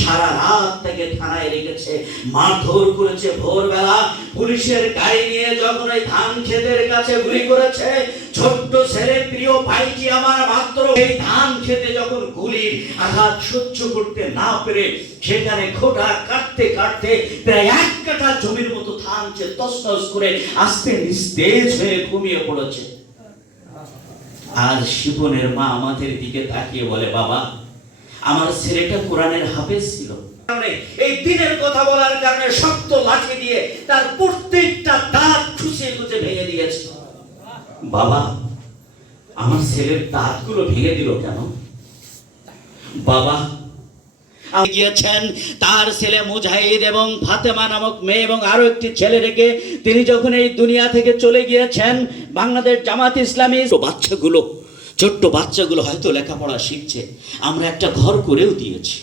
সারা রাত থেকে থানায় রেখেছে, মারধর করেছে, ভোরবেলা পুলিশের গাড়ি নিয়ে যখন ওই ধান ক্ষেতের কাছে গুলি করেছে, ছোট্ট ছেলে প্রিয় ভাইটি আমার মাত্র এই ধান খেতে যখন গুলির আঘাত সহ্য করতে না পেরে সেখানে খোটা কাটতে কাটতে প্রায় এক কাঠা জমির মতো ধান সে তসতস করে আস্তে নিস্তেজ হয়ে ঘুমিয়ে পড়েছে। আর শিবনের মা আমাদের দিকে তাকিয়ে বলে, বাবা আমার ছেলেটা কোরআনের হাফেজ ছিল। কারণে এই দিনের কথা বলার কারণে শক্ত লাঠি দিয়ে তার প্রত্যেকটা দাঁত খুশিয়ে খুঁজে ভেঙে দিয়েছে। বাবা আমার ছেলের দাঁতগুলো ভেঙে দিল কেন? বাবা গিয়েছেন তার ছেলে মুজাহিদ এবং ফাতেমা নামক মেয়ে এবং আরও একটি ছেলে রেখে তিনি যখন এই দুনিয়া থেকে চলে গিয়েছেন বাংলাদেশ জামাত ইসলামী বাচ্চাগুলো ছোট্ট বাচ্চাগুলো হয়তো লেখাপড়া শিখছে। আমরা একটা ঘর করেও দিয়েছি।